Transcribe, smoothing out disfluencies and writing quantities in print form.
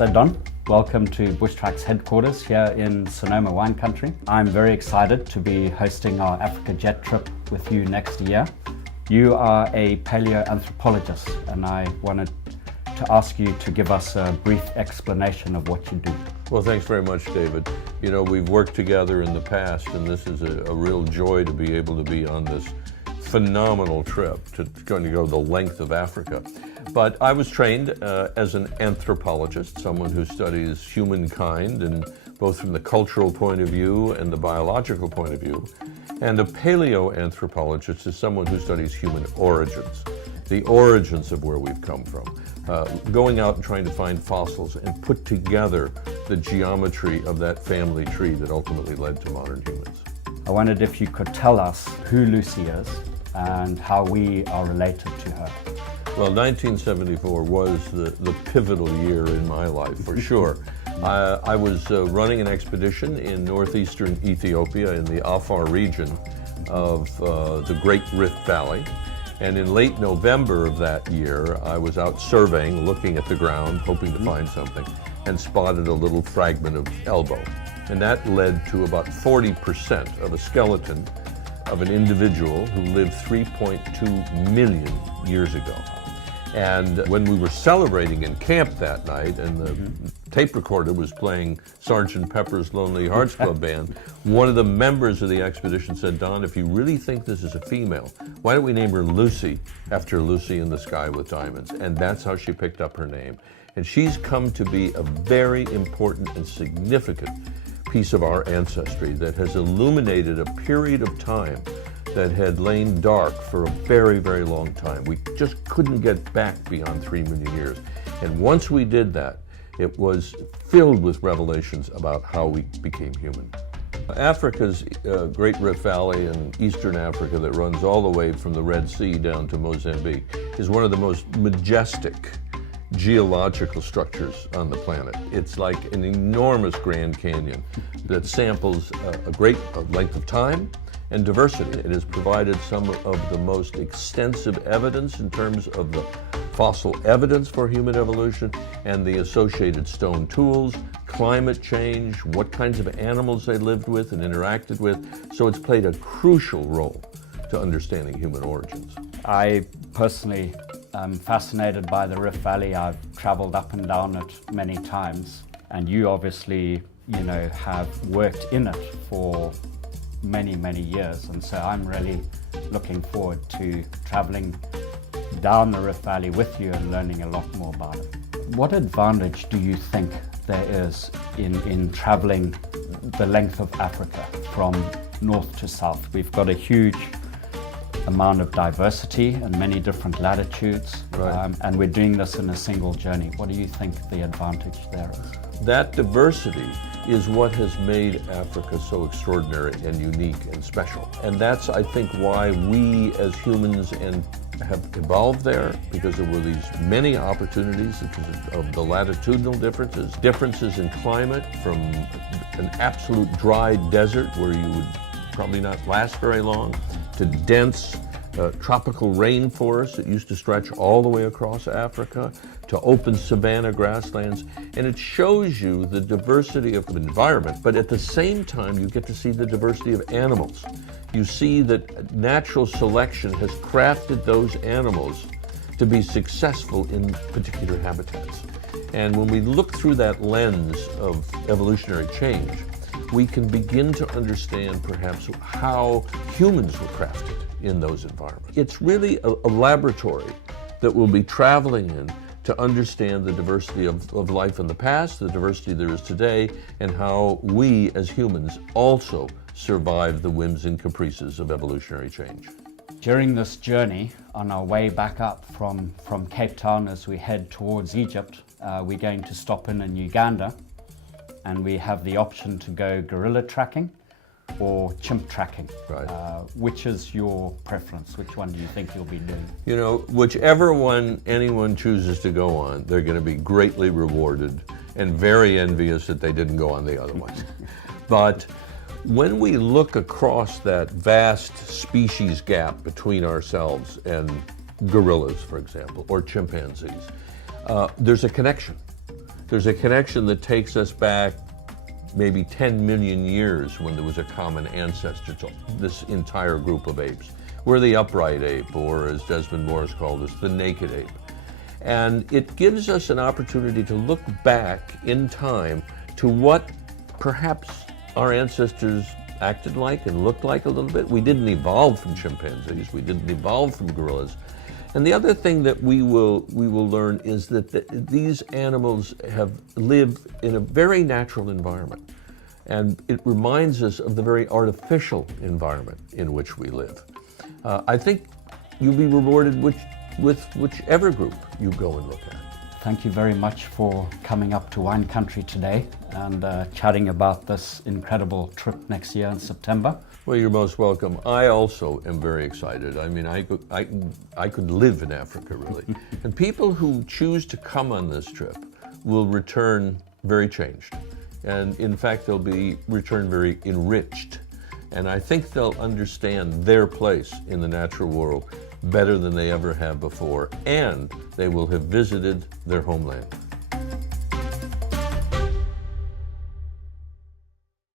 So Don, welcome to Bushtracks headquarters here in Sonoma wine country. I'm very excited to be hosting our Africa Jet trip with you next year. You are a paleoanthropologist and I wanted to ask you to give us a brief explanation of what you do. Well, thanks very much, David. You know, we've worked together in the past and this is a real joy to be able to be on this phenomenal trip going to go the length of Africa. But I was trained as an anthropologist, someone who studies humankind, and both from the cultural point of view and the biological point of view. And a paleoanthropologist is someone who studies human origins, the origins of where we've come from, going out and trying to find fossils and put together the geometry of that family tree that ultimately led to modern humans. I wondered if you could tell us who Lucy is and how we are related to her. Well, 1974 was the pivotal year in my life, for sure. I was running an expedition in northeastern Ethiopia in the Afar region of the Great Rift Valley. And in late November of that year, I was out surveying, looking at the ground, hoping to find something, and spotted a little fragment of elbow. And that led to about 40% of a skeleton of an individual who lived 3.2 million years ago. And when we were celebrating in camp that night and the tape recorder was playing Sgt. Pepper's Lonely Hearts Club Band, one of the members of the expedition said, "Don, if you really think this is a female, why don't we name her Lucy after Lucy in the Sky with Diamonds?" And that's how she picked up her name. And she's come to be a very important and significant piece of our ancestry that has illuminated a period of time that had lain dark for a very, very long time. We just couldn't get back beyond 3 million years. And once we did that, it was filled with revelations about how we became human. Africa's Great Rift Valley in Eastern Africa that runs all the way from the Red Sea down to Mozambique is one of the most majestic geological structures on the planet. It's like an enormous Grand Canyon that samples a great length of time and diversity. It has provided some of the most extensive evidence in terms of the fossil evidence for human evolution and the associated stone tools, climate change, what kinds of animals they lived with and interacted with. So it's played a crucial role to understanding human origins. I personally am fascinated by the Rift Valley. I've traveled up and down it many times, and you obviously, have worked in it for many, many years, and so I'm really looking forward to traveling down the Rift Valley with you and learning a lot more about it. What advantage do you think there is in traveling the length of Africa from north to south? We've got a huge amount of diversity and many different latitudes, right. And we're doing this in a single journey. What do you think the advantage there is? That diversity is what has made Africa so extraordinary and unique and special. And that's, I think, why we as humans have evolved there, because there were these many opportunities because of the latitudinal differences in climate, from an absolute dry desert where you would probably not last very long, to dense tropical rainforests that used to stretch all the way across Africa, to open savanna grasslands. And it shows you the diversity of the environment, but at the same time you get to see the diversity of animals. You see that natural selection has crafted those animals to be successful in particular habitats. And when we look through that lens of evolutionary change, we can begin to understand perhaps how humans were crafted in those environments. It's really a laboratory that we'll be traveling in to understand the diversity of life in the past, the diversity there is today, and how we as humans also survive the whims and caprices of evolutionary change. During this journey, on our way back up from Cape Town as we head towards Egypt, we're going to stop in Uganda, and we have the option to go gorilla tracking or chimp tracking. Right. Which is your preference? Which one do you think you'll be doing? You know, whichever one anyone chooses to go on, they're going to be greatly rewarded and very envious that they didn't go on the other one. But when we look across that vast species gap between ourselves and gorillas, for example, or chimpanzees, there's a connection. There's a connection that takes us back maybe 10 million years when there was a common ancestor to this entire group of apes. We're the upright ape, or as Desmond Morris called us, the naked ape. And it gives us an opportunity to look back in time to what perhaps our ancestors acted like and looked like a little bit. We didn't evolve from chimpanzees, we didn't evolve from gorillas. And the other thing that we will learn is that these animals have lived in a very natural environment. And it reminds us of the very artificial environment in which we live. I think you'll be rewarded with whichever group you go and look at. Thank you very much for coming up to wine country today and chatting about this incredible trip next year in September. Well, you're most welcome. I also am very excited. I mean, I could live in Africa, really. And people who choose to come on this trip will return very changed. And in fact, they'll return very enriched. And I think they'll understand their place in the natural world better than they ever have before, and they will have visited their homeland.